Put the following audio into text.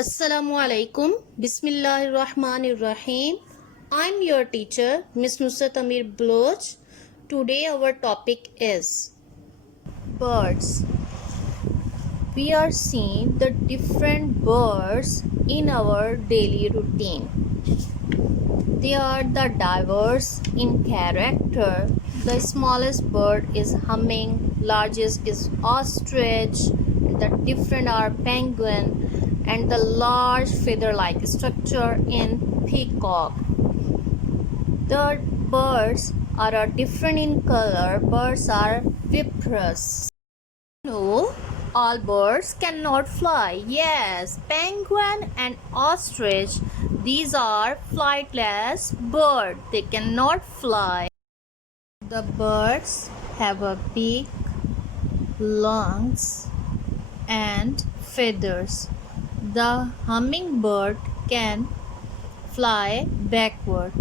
Assalamu alaikum. Bismillahir Rahmanir Rahim. I'm your teacher, Miss Nusrat Amir Bloch. Today our topic is birds. We are seeing the different birds in our daily routine. They are the diverse in character. The smallest bird is humming, largest is ostrich, the different are penguin, and the large feather-like structure in peacock. The birds are different in color. Birds are viprous. No, all birds cannot fly. Yes, penguin and ostrich, these are flightless birds. They cannot fly. The birds have a beak, lungs, and feathers. The hummingbird can fly backward.